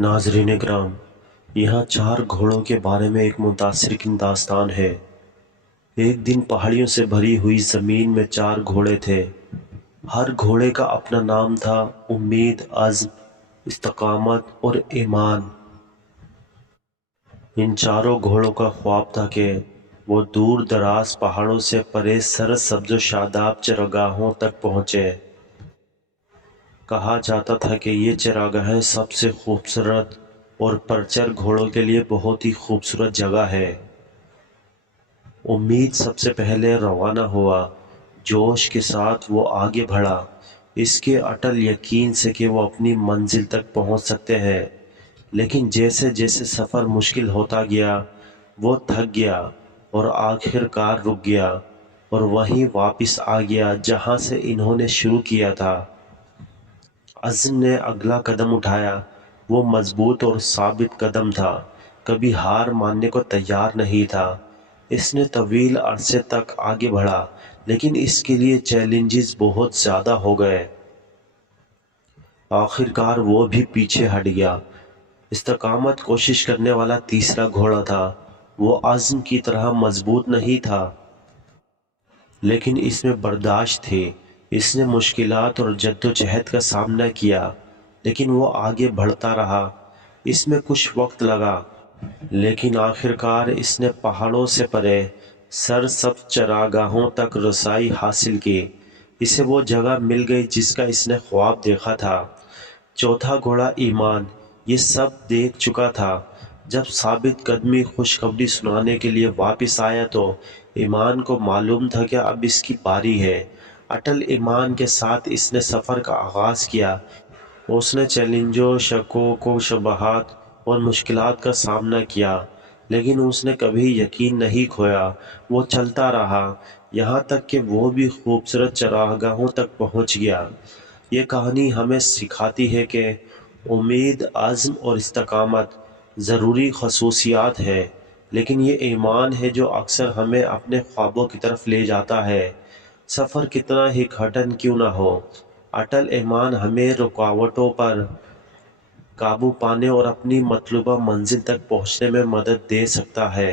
नाज़रीन इकराम, यहाँ 4 घोड़ों के बारे में एक मुतासिरकुन दास्तान है। एक दिन पहाड़ियों से भरी हुई ज़मीन में 4 घोड़े थे। हर घोड़े का अपना नाम था। उम्मीद, अज़्म, इस्तकामत और ईमान। इन चारों घोड़ों का ख्वाब था कि वो दूर दराज पहाड़ों से परे सरसब्ज़ व शादाब चरागाहों तक पहुँचे। कहा जाता था कि ये चरागाहें सबसे खूबसूरत और परचर घोड़ों के लिए बहुत ही खूबसूरत जगह है। उम्मीद सबसे पहले रवाना हुआ। जोश के साथ वो आगे बढ़ा, इसके अटल यकीन से कि वो अपनी मंजिल तक पहुंच सकते हैं। लेकिन जैसे जैसे सफ़र मुश्किल होता गया, वो थक गया और आखिरकार रुक गया और वहीं वापस आ गया जहां से इन्होंने शुरू किया था। अज़्म ने अगला कदम उठाया। वो मजबूत और साबित कदम था, कभी हार मानने को तैयार नहीं था। इसने तवील अरसे तक आगे बढ़ा, लेकिन इसके लिए चैलेंजेस बहुत ज़्यादा हो गए। आखिरकार वो भी पीछे हट गया। इस्तकामत कोशिश करने वाला तीसरा घोड़ा था। वो अज़्म की तरह मजबूत नहीं था, लेकिन इसमें बर्दाश्त थी। इसने मुश्किलात और जद्दोजहद का सामना किया, लेकिन वो आगे बढ़ता रहा। इसमें कुछ वक्त लगा, लेकिन आखिरकार इसने पहाड़ों से परे सरसब्ज़ चरागाहों तक रसाई हासिल की। इसे वो जगह मिल गई जिसका इसने ख्वाब देखा था। चौथा घोड़ा ईमान ये सब देख चुका था। जब साबित कदमी खुशखबरी सुनाने के लिए वापस आया तो ईमान को मालूम था कि अब इसकी बारी है। अटल ईमान के साथ इसने सफ़र का आगाज़ किया। उसने चैलेंजों, शकों, शुबहात और मुश्किलात का सामना किया, लेकिन उसने कभी यकीन नहीं खोया। वो चलता रहा, यहाँ तक कि वो भी खूबसूरत चरागाहों तक पहुँच गया। ये कहानी हमें सिखाती है कि उम्मीद, अज़्म और इस्तकामत ज़रूरी खसूसियात है, लेकिन ये ईमान है जो अक्सर हमें अपने ख्वाबों की तरफ ले जाता है। सफ़र कितना ही कठिन क्यों ना हो, अटल ईमान हमें रुकावटों पर काबू पाने और अपनी मतलूबा मंजिल तक पहुंचने में मदद दे सकता है।